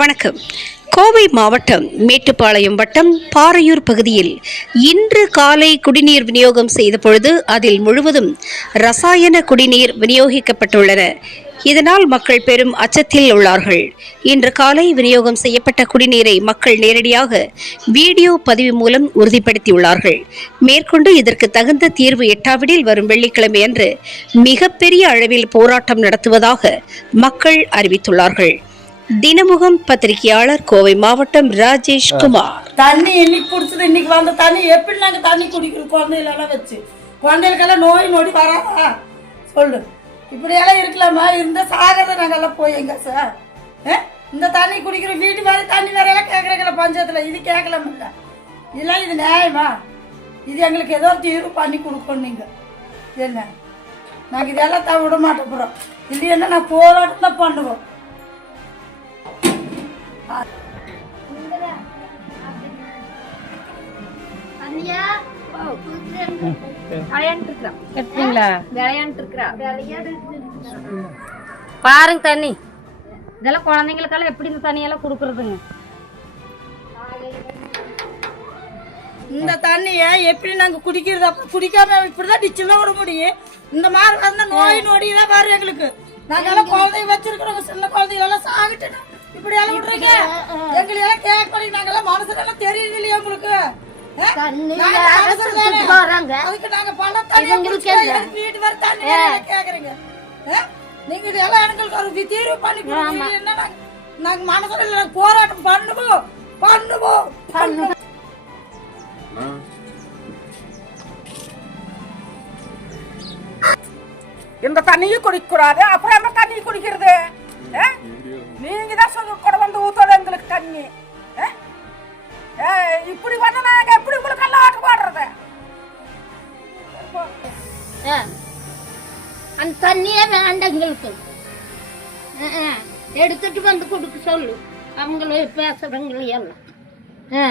வணக்கம். கோவை மாவட்டம் மேட்டுப்பாளையம் வட்டம் பாறையூர் பகுதியில் இன்று காலை குடிநீர் விநியோகம் செய்த பொழுது அதில் முழுவதும் ரசாயன குடிநீர் விநியோகிக்கப்பட்டுள்ளன. இதனால் மக்கள் பெரும் அச்சத்தில் உள்ளார்கள். இன்று காலை விநியோகம் செய்யப்பட்ட குடிநீரை மக்கள் நேரடியாக வீடியோ பதிவு மூலம் உறுதிப்படுத்தியுள்ளார்கள். மேற்கொண்டு இதற்கு தகுந்த தீர்வு எட்டாவிடில் வரும் வெள்ளிக்கிழமை அன்று மிகப்பெரிய அளவில் போராட்டம் நடத்துவதாக மக்கள் அறிவித்துள்ளார்கள். தினமுகம் பத்திரிகையாளர் கோவை மாவட்டம் ராஜேஷ் குமார். தண்ணி இன்னைக்கு குடிச்சது இன்னைக்கு வந்த தண்ணி எப்படி நாங்க தண்ணி குடிக்கிறோம் குழந்தைகளெல்லாம் வச்சு? குழந்தைகளுக்கெல்லாம் நோய் நொடி வராதா? சொல்லு. இப்படியெல்லாம் இருக்கலாமா? இருந்தா சாகிறத நாங்கெல்லாம் போய் எங்க சார் ஆ? இந்த தண்ணி குடிக்கிறோம் வீட்டு வேற தண்ணி வேற எல்லாம் கேட்கறீங்களா பஞ்சாயத்துல. இது கேட்கலாம் இல்ல இதெல்லாம் இது நியாயமா? இது எங்களுக்கு ஏதோ தீர்வு பண்ணி கொடுக்கணும் நீங்க. என்ன? நாங்க இதெல்லாம் தான் விட மாட்டோம் போறோம். இல்லைன்னா நான் போராட்டம் தான் பண்ணுவோம். பாருங்க தண்ணி. இதெல்லாம் குழந்தைங்களுக்கெல்லாம் எப்படி இந்த தண்ணியெல்லாம் கொடுக்குறதுங்க? இந்த தண்ணியை எப்படி நாங்க குடிக்கிறது? அப்ப குடிக்காம இப்படிதான் டிச்சுலாம் விட முடியும். இந்த மாதிரி வந்த நோய் நொடி தான் பாரு எங்களுக்கு. நாங்க எல்லாம் குழந்தைங்க வச்சிருக்கிறோங்க சின்ன குழந்தைங்க எல்லாம் சாகிட்டு இப்படி எல்லாம் விடுறீங்க? எங்களை எல்லாம் கேட்க மாட்டீங்க நாங்க எல்லாம் மனசுல எல்லாம் தெரியுது இல்லையா உங்களுக்கு. அதுக்கு நாங்க குடிச்சு எனக்கு வீட்டு வர தண்ணி கேக்குறீங்க? நீங்க இதெல்லாம் எங்களுக்கு ஒரு தீர்வு பண்ணி கொடுங்க. என்ன நாங்க மனசுல நாங்க போராட்டம் பண்ணுவோம். பண்ணுவோம். பண்ணுவோம். இந்த தண்ணியும் குடிக்கக்கூடாது அப்புறம் என்ன தண்ணி குடிக்கிறது? நீங்க தான் சொல்ல கூட வந்து ஊத்தோட எங்களுக்கு தண்ணி ஆ? ஏ, இப்படி வந்து நாங்க எப்படி உங்களுக்கு எல்லாம் ஆட்டு போடுறது ஆ. அந்த தண்ணியே வேண்டாம் எங்களுக்கு ஆ, ஆ. எடுத்துட்டு வந்து கொடுக்க சொல்லு அவங்கள பேசுறவங்களும் எல்லாம் ஆ